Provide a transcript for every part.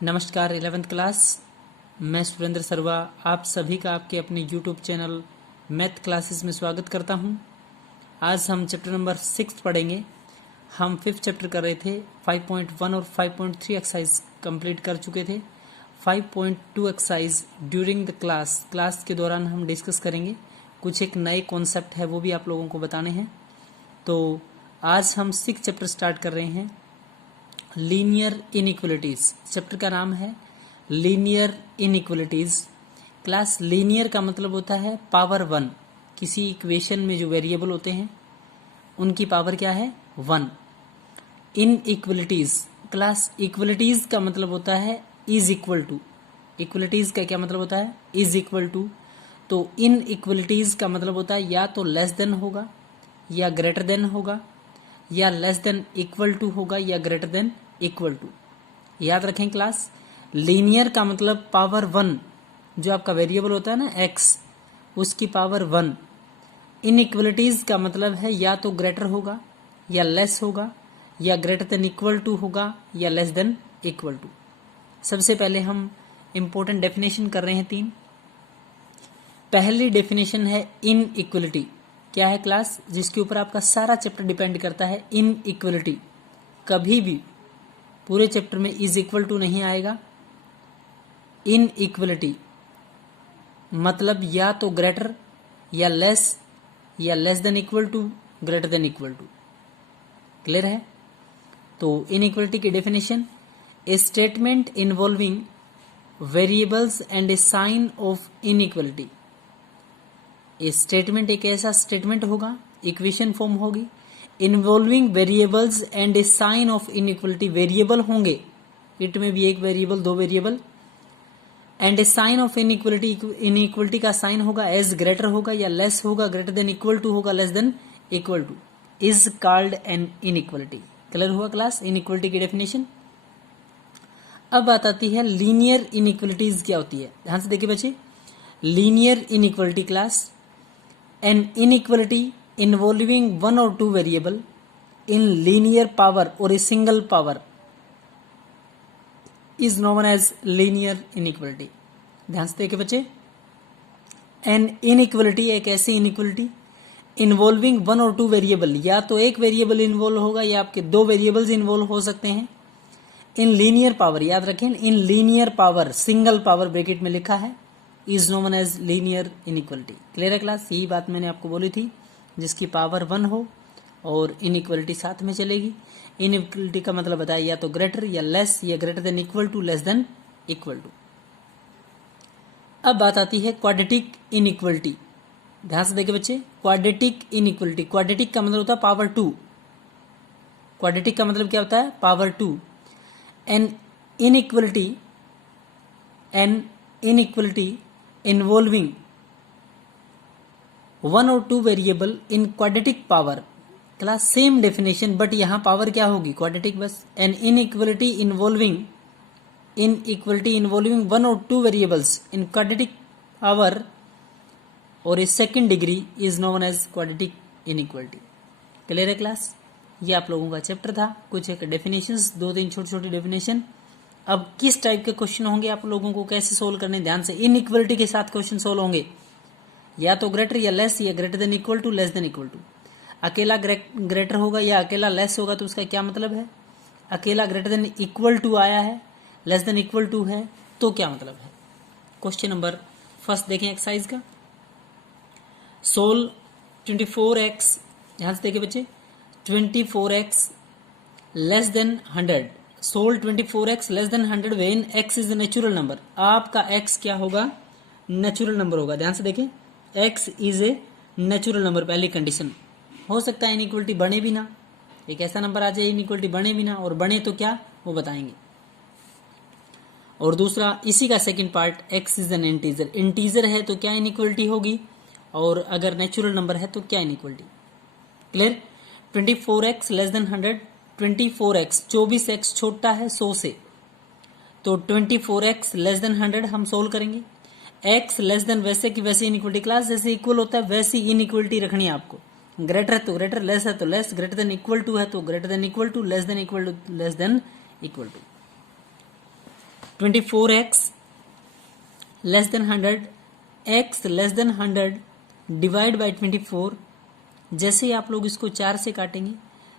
नमस्कार 11th class. मैं सुरेंद्र सर्वा आप सभी का आपके अपने YouTube चैनल मैथ क्लासेस में स्वागत करता हूं। आज हम चैप्टर नंबर 6 पढ़ेंगे। हम 5th चैप्टर कर रहे थे। 5.1 और 5.3 एक्सरसाइज कंप्लीट कर चुके थे। 5.2 एक्सरसाइज ड्यूरिंग द क्लास के दौरान हम डिस्कस करेंगे। कुछ एक नए कॉन्सेप्ट है वो भी आप लोगों को बताने हैं। तो आज हम 6 चैप्टर स्टार्ट कर रहे हैं। लीनियर इनइक्वलिटीज चैप्टर का नाम है लीनियर इनइक्वलिटीज। क्लास लीनियर का मतलब होता है पावर 1। किसी इक्वेशन में जो वेरिएबल होते हैं उनकी पावर क्या है 1। इनइक्वलिटीज क्लास इक्वलिटीज का मतलब होता है इज इक्वल टू। इक्वलिटीज का क्या मतलब होता है इज इक्वल टू। तो इनइक्वलिटीज का मतलब होता है या तो लेस देन होगा या ग्रेटर देन होगा या लेस देन इक्वल टू होगा या ग्रेटर देन इक्वल टू। याद रखें क्लास, लीनियर का मतलब पावर 1 जो आपका वेरिएबल होता है ना x उसकी पावर 1। इनइक्वलिटीज का मतलब है या तो ग्रेटर होगा या लेस होगा या ग्रेटर देन इक्वल टू होगा या लेस देन इक्वल टू। सबसे पहले हम इंपॉर्टेंट डेफिनेशन कर रहे हैं 3। पहली डेफिनेशन है इनइक्वलिटी। क्या है क्लास, जिसके ऊपर आपका सारा चैप्टर डिपेंड करता है। इनइक्वलिटी कभी भी पूरे चैप्टर में इज इक्वल टू नहीं आएगा। इनइक्वलिटी मतलब या तो ग्रेटर या less than equal to greater than equal to. Clear है? तो इनइक्वलिटी की definition, a statement involving variables and a sign of inequality. A statement एक ऐसा स्टेटमेंट होगा, इक्वेशन फॉर्म होगी, involving variables and a sign of inequality. Variable होंगे, इट में भी एक वेरिएबल, दो variable, and a sign of inequality. Inequality का साइन होगा एज ग्रेटर होगा या लेस होगा, ग्रेटर देन इक्वल टू होगा, less than equal to, is called an inequality. Clear हुआ क्लास इनइक्वलिटी की डेफिनेशन। अब बात आती है लीनियर इनइक्वलिटीज क्या होती है। ध्यान से देखिए बच्चे, linear inequality class, an inequality involving one or two variable in linear power or a single power is known as linear inequality। ध्यान से देखिए बच्चे, an inequality एक ऐसी inequality involving one or two variable, या तो एक वेरिएबल इन्वॉल्व होगा या आपके दो वेरिएबल्स इन्वॉल्व हो सकते हैं। इन लीनियर पावर, याद रखें in linear power, single power bracket में लिखा है, is known as linear inequality. Clear है क्लास? यही बात मैंने आपको बोली थी, जिसकी पावर 1 हो और इनइक्वलिटी साथ में चलेगी। इनइक्वलिटी का मतलब बताया या तो ग्रेटर या लेस या greater than equal to, less than equal to. अब बात आती है क्वाड्रेटिक इनइक्वलिटी। ध्यान से देखिए बच्चे, क्वाड्रेटिक इनइक्वलिटी, क्वाड्रेटिक का मतलब होता है पावर 2। क्वाड्रेटिक का मतलब क्या होता है power 2। An inequality involving one or two variable in quadratic power। Class same definition, but यहां पावर क्या होगी क्वाड्रेटिक बस। एन इनइक्वलिटी इन्वॉल्विंग वन और two variables in quadratic power और a second degree is known as quadratic inequality. Clear है class? ये आप लोगों का चैप्टर था। कुछ एक डेफिनेशंस, 2-3 छोटी छोटी डेफिनेशन। अब किस टाइप के क्वेश्चन होंगे आप लोगों को कैसे सोल्व करने, ध्यान से। इनइक्वलिटी के साथ क्वेश्चन सोल्व होंगे, या तो ग्रेटर या लेस या greater than equal to, less than equal to. अकेला ग्रेटर होगा या अकेला लेस होगा तो उसका क्या मतलब है। अकेला ग्रेटर देन इक्वल टू आया है, लेस देन इक्वल टू है तो क्या मतलब है। क्वेश्चन नंबर फर्स्ट देखें एक्सरसाइज का। सोल्व 24x, ध्यान से देखिए बच्चे, 24x less than 100। Solve 24x less than 100 when x is the natural number. आपका x क्या होगा नेचुरल नंबर होगा। ध्यान से देखें, x is a natural number, पहली कंडीशन। हो सकता है इनइक्वलिटी बने भी ना, एक ऐसा नंबर आ जाए इनइक्वलिटी बने भी ना, और बने तो क्या वो बताएंगे। और दूसरा इसी का second part, x is an integer. Integer है तो क्या इनइक्वलिटी होगी, और अगर नेचुरल नंबर है तो क्या inequality. Clear? 24x less than 100, 24x 24x छोटा है 100 से, तो 24x लेस देन 100 हम सोल्व करेंगे। x लेस देन वैसे की वैसे इनइक्वलिटी, क्लास जैसे इक्वल होता है वैसी इनइक्वलिटी रखनी है आपको। ग्रेटर है तो ग्रेटर, लेस है तो less, greater than equal to है तो greater than equal to, less than equal to, less than equal to. 24x less than 100, x less than 100 divide by 24। जैसे ही आप लोग इसको 4 से काटेंगे,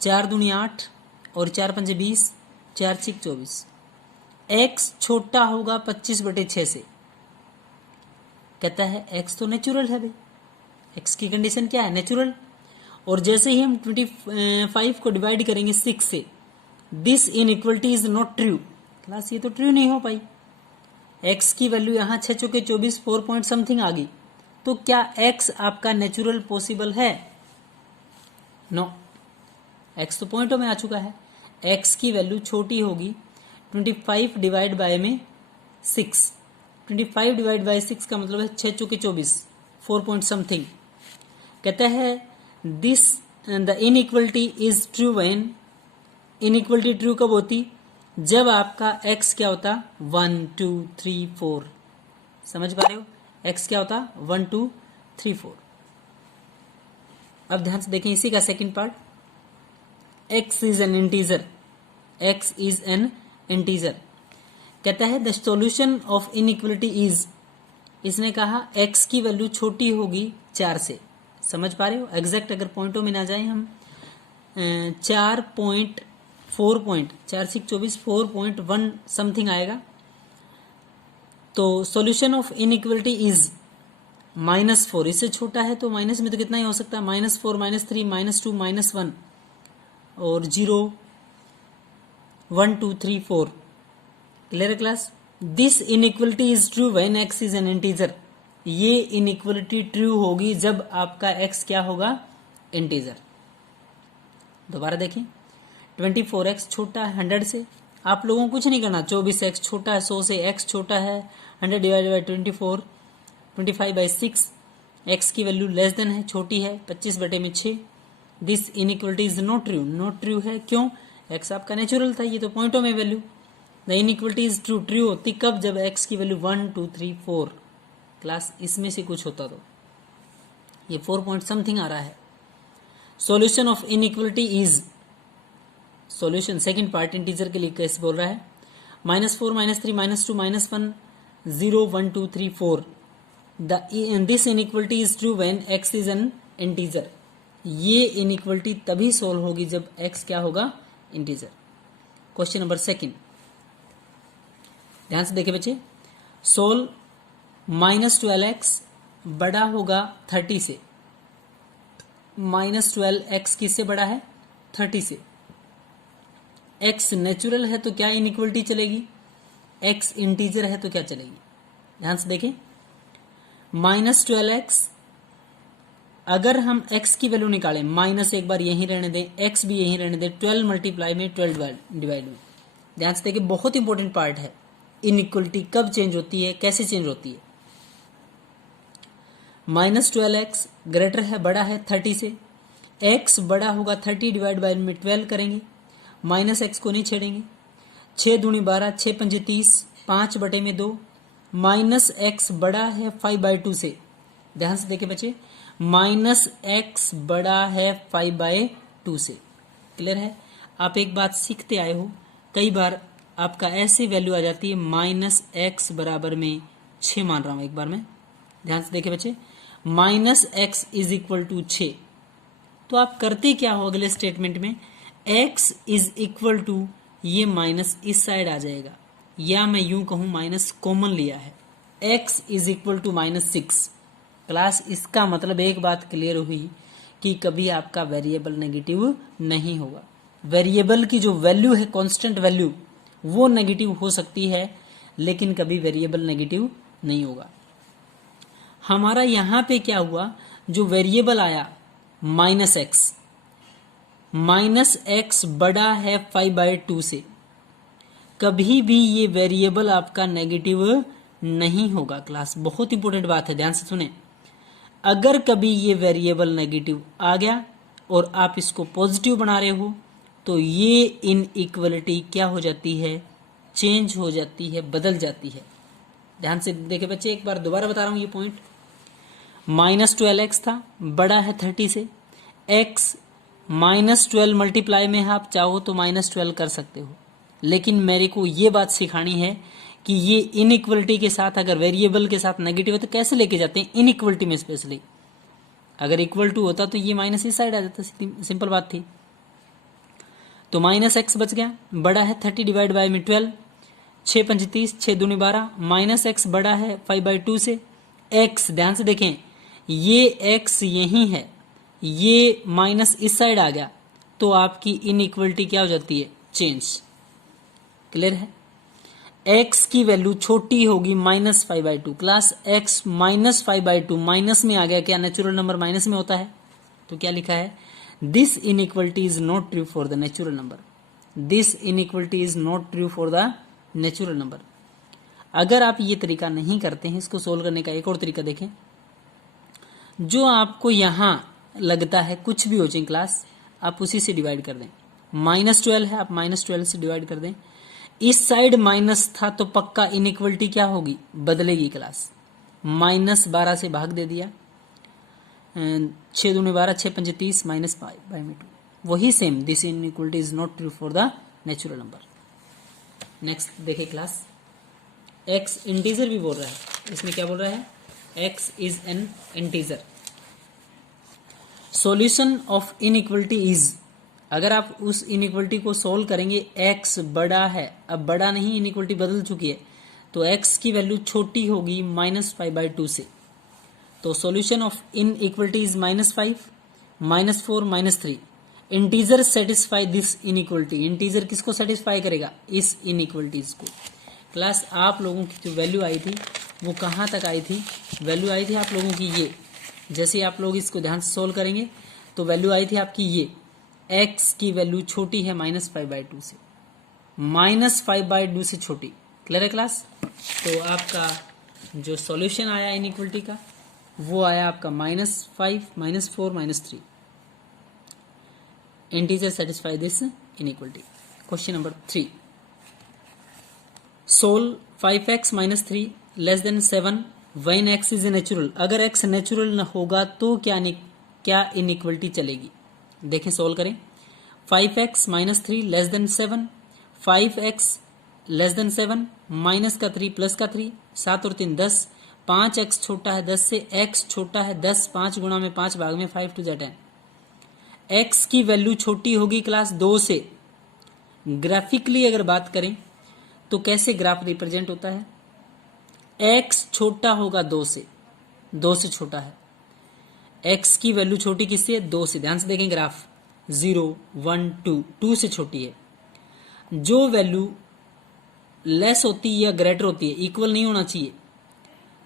4 दूनी 8 और 4 पंजे 20, 4 6 24। x छोटा होगा 25/6 से। कहता है x तो नेचुरल है भाई, x की कंडीशन क्या है, नेचुरल। और जैसे ही हम 25 को डिवाइड करेंगे 6 से, this inequality is not true. Class ये तो ट्रू नहीं हो पाई। x की वैल्यू यहाँ 6 चौके 24, 4 पॉइंट समथिंग आ गई। तो क्या x आपका नेचुरल पॉसिबल है? नो, x तो पॉइंटों में आ चुका है। x की वैल्यू छोटी होगी 25 डिवाइड बाय में 6। 25 डिवाइड बाय 6 का मतलब है 6 चौके 24, 4 पॉइंट समथिंग। कहता है this the inequality is true when, inequality true कब होती? जब आपका x क्या होता? 1 2 3 4। समझ पा रहे हो? x क्या होता? 1 2 3 4। अब ध्यान से देखें इसी का second part. x is an integer, x is an integer. कहता है the solution of inequality is, इसने कहा x की वैल्यू छोटी होगी 4 से। समझ पा रहे हो? एग्जैक्ट अगर पॉइंटों में ना जाए हम, 4 पॉइंट 4 पॉइंट 4 6 24 4.1 समथिंग आएगा। तो सॉल्यूशन ऑफ इनइक्वलिटी इज -4। इससे छोटा है तो माइनस में तो कितना ही हो सकता है, -4 -3 -2 -1 और 0 1 2 3 4। क्लियर है class? This inequality is true when x is an integer. ये इनइक्वलिटी ट्रू होगी जब आपका x क्या होगा? इंटीजर। दोबारा देखें, 24x छोटा है 100 से। आप लोगों को कुछ नहीं करना, 24x छोटा है 100 से, x छोटा है 100 डिवाइड बाई 24, 25/6। x की वैल्यू लेस देन है, छोटी है 25/6। This inequality is not true, not true है क्यों? x आपका नेचुरल था, ये तो पॉइंटों में value. The inequality is true, true होती कब? जब x की वैल्यू 1 2 3 4। क्लास इसमें से कुछ होता तो ये 4 पॉइंट समथिंग आ रहा है। Solution of inequality is, solution second part integer के लिए कैसे बोल रहा है? -4 -3 -2 -1 0 1 2 3 4। This inequality is true when x is an integer. ये इनइक्वलिटी तभी सोल्व होगी जब x क्या होगा? इंटीजर। क्वेश्चन नंबर सेकंड, ध्यान से देखिए बच्चे। सोल्व -12x बड़ा होगा 30 से। -12x किससे बड़ा है? 30 से। x नेचुरल है तो क्या इनइक्वलिटी चलेगी? x इंटीजर है तो क्या चलेगी? ध्यान से देखें, -12x अगर हम x की वैल्यू निकालें, माइनस एक बार यहीं रहने दें, x भी यहीं रहने दें, 12 मल्टीप्लाई में 12 डिवाइड में। ध्यान से देखिए, बहुत इंपॉर्टेंट पार्ट है। इनइक्वलिटी कब चेंज होती है, कैसे चेंज होती है? -12x ग्रेटर है, बड़ा है 30 से। x बड़ा होगा 30 डिवाइड बाय में 12 करेंगे, -x को नहीं छेड़ेंगे। 6 दूनी 12, 6 पंजे 30, 5/2। -x बड़ा है 5/2 से। ध्यान से देखिए बच्चे, -x बड़ा है 5/2 से। क्लियर है? आप एक बात सीखते आए हो, कई बार आपका ऐसी वैल्यू आ जाती है -x बराबर में 6 मान रहा हूं एक बार में। ध्यान से देखिए बच्चे, -x इज इक्वल टू 6। तो आप करते क्या हो अगले स्टेटमेंट में? x इज इक्वल टू, ये माइनस इस साइड आ जाएगा, या मैं यूं कहूं माइनस कॉमन लिया है, x is equal to -6। Class इसका मतलब एक बात क्लियर हुई कि कभी आपका वेरिएबल नेगेटिव नहीं होगा। वेरिएबल की जो वैल्यू है, कांस्टेंट वैल्यू, वो नेगेटिव हो सकती है, लेकिन कभी वेरिएबल नेगेटिव नहीं होगा। हमारा यहां पे क्या हुआ, जो वेरिएबल आया -x, -x बड़ा है 5/2 से। कभी भी ये वेरिएबल आपका नेगेटिव नहीं होगा। क्लास बहुत इंपॉर्टेंट बात है, ध्यान से सुने। अगर कभी ये वेरिएबल नेगेटिव आ गया और आप इसको पॉजिटिव बना रहे हो, तो ये इनइक्वलिटी क्या हो जाती है? चेंज हो जाती है, बदल जाती है। ध्यान से देखे बच्चे, एक बार दोबारा बता रहा हूं ये पॉइंट। -12x था, बड़ा है 30 से। x -12 मल्टीप्लाई में आप चाहो तो -12 कर सकते हो, लेकिन मेरे को ये बात सिखानी है कि ये इनइक्वलिटी के साथ अगर वेरिएबल के साथ नेगेटिव है तो कैसे लेके जाते हैं इनइक्वलिटी में स्पेशली। अगर इक्वल टू होता तो ये माइनस इस साइड आ जाता, सिंपल बात थी। तो माइनस एक्स बच गया, बड़ा है 30 डिवाइड बाय में 12, 6 पंच 30, 6 दूनी 12, माइनस एक्स बड़ा है 5/2 से। एक्स ध्यान से देखें, ये एक्स यही है, ये माइनस इस साइड आ गया, तो आपकी इनइक्वलिटी क्या हो जाती है, चेंज। क्लियर है। x की वैल्यू छोटी होगी -5/2। क्लास x -5/2 माइनस में आ गया, क्या नेचुरल नंबर माइनस में होता है? तो क्या लिखा है, this inequality is not true for the natural number. This inequality is not true for the natural number. अगर आप ये तरीका नहीं करते हैं, इसको सोल्व करने का एक और तरीका देखें। जो आपको यहां लगता है कुछ भी हो जाए क्लास, आप उसी से डिवाइड कर दें। -12 है, आप -12 से डिवाइड कर दें। इस साइड माइनस था तो पक्का इनइक्वलिटी क्या होगी, बदलेगी क्लास। -12 से भाग दे दिया, 6 दूनी 12, 6 पंजे 30, -5/2। वही same, this inequality is not true for the natural number. Next देखे क्लास, x इंटीजर भी बोल रहा है, इसमें क्या बोल रहा है, x is an integer. Solution of inequality is, अगर आप उस इनइक्वलिटी को सोल्व करेंगे, x बड़ा है, अब बड़ा नहीं, इनइक्वलिटी बदल चुकी है, तो x की वैल्यू छोटी होगी -5/2 से। तो solution of inequality is -5, -4, -3। Integer satisfy this inequality. Integer किसको सेटिस्फाई करेगा, इस इनइक्वलिटीज को। क्लास आप लोगों की जो वैल्यू आई थी वो कहाँ तक आई थी, वैल्यू आई थी आप लोगों की ये, जैसे आप लोग इसको ध्यान से सोल्व करेंगे तो वैल्यू आई थी आपकी ये, x की वैल्यू छोटी है -5/2 से, -5/2 से छोटी। क्लियर है क्लास। तो आपका जो सॉल्यूशन आया इनइक्वलिटी का वो आया आपका -5, -4, -3। Integer satisfy this inequality. Question number 3, solve 5x - 3 less than 7 when x is natural. अगर x नेचुरल न होगा तो क्या इनइक्वलिटी चलेगी। देखें सोल्व करें। 5x - 3 less than 7, 5x less than 7, minus का 3 प्लस का 3, 7 और 3 10, 5x छोटा है 10 से, x छोटा है 10, 5 गुणा में 5 भाग में 5 2 10। x की वैल्यू छोटी होगी क्लास 2 से। ग्राफिकली अगर बात करें तो कैसे ग्राफ रिप्रेजेंट होता है, x छोटा होगा 2 से, 2 से छोटा है। x की वैल्यू छोटी किससे है, 2 से। ध्यान से देखें ग्राफ, 0 1 2, 2 से छोटी है। जो वैल्यू लेस होती है या ग्रेटर होती है, इक्वल नहीं होना चाहिए,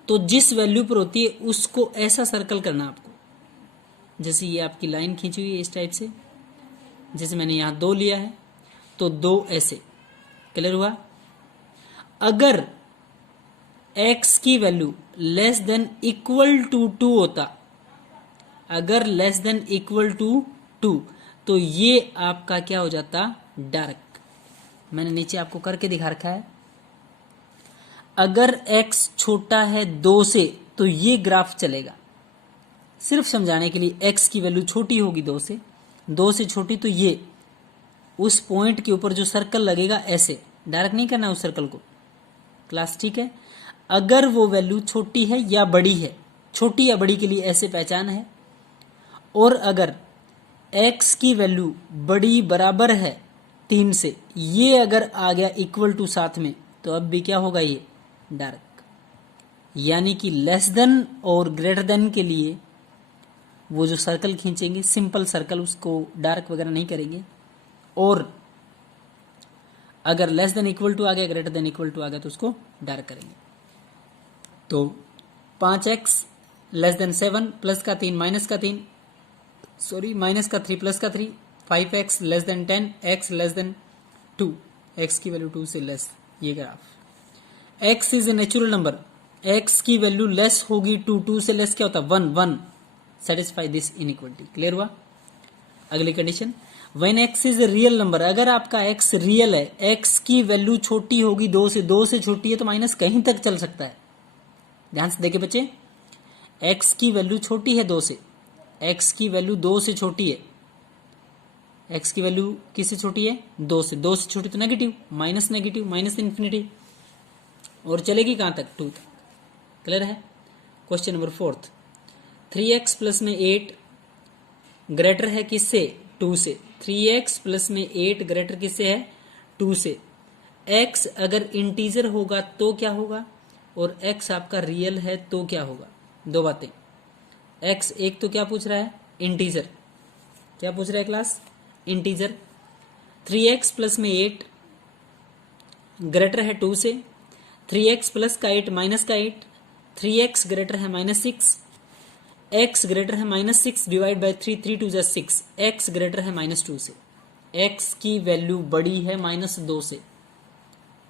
तो जिस वैल्यू पर होती है उसको ऐसा सर्कल करना आपको। जैसे ये आपकी लाइन खींची हुई है इस टाइप से, जैसे मैंने यहां 2 लिया है तो 2 ऐसे। क्लियर हुआ। अगर x की value less than equal to 2 होता, अगर लेस देन इक्वल टू 2, तो ये आपका क्या हो जाता, डार्क। मैंने नीचे आपको करके दिखा रखा है। अगर x छोटा है 2 से तो ये ग्राफ चलेगा। सिर्फ समझाने के लिए, x की वैल्यू छोटी होगी 2 से, 2 से छोटी, तो ये उस पॉइंट के ऊपर जो सर्कल लगेगा ऐसे, डायरेक्ट नहीं करना उस सर्कल को क्लास, ठीक है। अगर वो वैल्यू छोटी है या बड़ी है, छोटी या बड़ी के लिए ऐसे पहचान है। और अगर x की वैल्यू बड़ी बराबर है 3 से, ये अगर आ गया इक्वल टू साथ में, तो अब भी क्या होगा, ये डार्क। यानी कि लेस देन और ग्रेटर देन के लिए वो जो सर्कल खींचेंगे, सिंपल सर्कल, उसको डार्क वगैरह नहीं करेंगे। और अगर लेस देन इक्वल टू आ गया, ग्रेटर देन इक्वल टू आ गया, तो उसको डार्क करेंगे। तो 5x लेस देन 7 प्लस का 3 माइनस का 3, सॉरी माइनस का 3 प्लस का 3, 5x less than 10, x less then 2, x की वैल्यू 2 से लेस। ये graph. x is a natural number, x की वैल्यू लेस होगी 2, 2 से लेस क्या होता है, 1, 1। Satisfy this inequality. क्लियर हुआ। अगली condition, when x is a real number. अगर आपका x रियल है, x की वैल्यू छोटी होगी 2 से, 2 से छोटी है तो माइनस कहीं तक चल सकता है। ध्यान से देखिए बच्चे, x की वैल्यू छोटी है 2 से, x की वैल्यू 2 से छोटी है, x की वैल्यू किससे छोटी है, 2 से। 2 से छोटी तो negative, minus negative, minus infinity. और चलेगी कहाँ तक, 2 तक। क्लियर है। क्वेश्चन नंबर 4, 3x प्लस में 8 ग्रेटर है किससे, 2 से। 3x प्लस में 8 ग्रेटर किससे है, 2 से। x अगर इंटीजर होगा तो क्या होगा, और x आपका रियल है तो क्या होगा। दो बातें, x एक तो क्या पूछ रहा है, इंटीजर। क्या पूछ रहा है क्लास, इंटीजर। 3x प्लस में 8 ग्रेटर है 2 से। 3x प्लस का 8 माइनस का 8, 3x ग्रेटर है -6, x ग्रेटर है -6 डिवाइड बाई 3, 3 2 6, x ग्रेटर है -2 से। x की वैल्यू बड़ी है -2 से।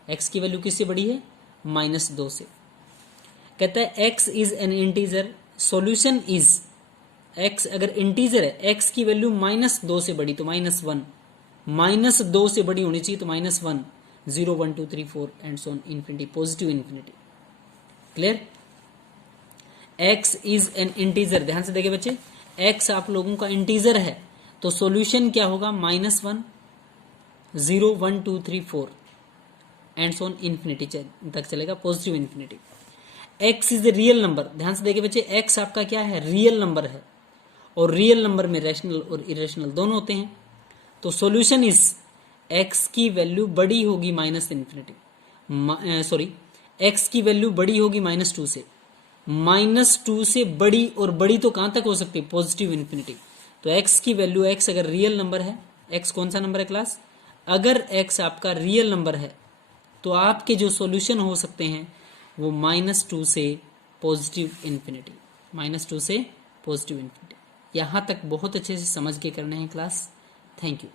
x की वैल्यू किससे बड़ी है, -2 से। कहता है x is an integer, solution is, x अगर इंटीजर है, x की वैल्यू -2 से बड़ी तो -1, -2 से बड़ी होनी चाहिए तो -1, 0 1 2 3 4 and so on infinity, positive infinity. Clear. x is an integer, ध्यान से देखिए बच्चे, x आप लोगों का इंटीजर है तो सॉल्यूशन क्या होगा, -1 0 1 2 3 4 एंड सो ऑन इन्फिनिटी तक चलेगा, positive infinity. x is a real number, ध्यान से देखिए बच्चे, x आपका क्या है, रियल नंबर है, और रियल नंबर में रैशनल और इरेशनल दोनों होते हैं। तो सॉल्यूशन इज, x की वैल्यू बड़ी होगी -इन्फिनिटी, सॉरी x की वैल्यू बड़ी होगी -2 से। -2 से बड़ी, और बड़ी तो कहां तक हो सकती है, पॉजिटिव इन्फिनिटी। तो x की वैल्यू, x अगर रियल नंबर है, x कौन सा नंबर है क्लास, अगर x आपका रियल नंबर है तो आपके जो सॉल्यूशन हो सकते हैं वो -2 से पॉजिटिव इन्फिनिटी, -2 से पॉजिटिव इन्फिनिटी। यहां तक बहुत अच्छे से समझ के करने हैं क्लास। Thank you.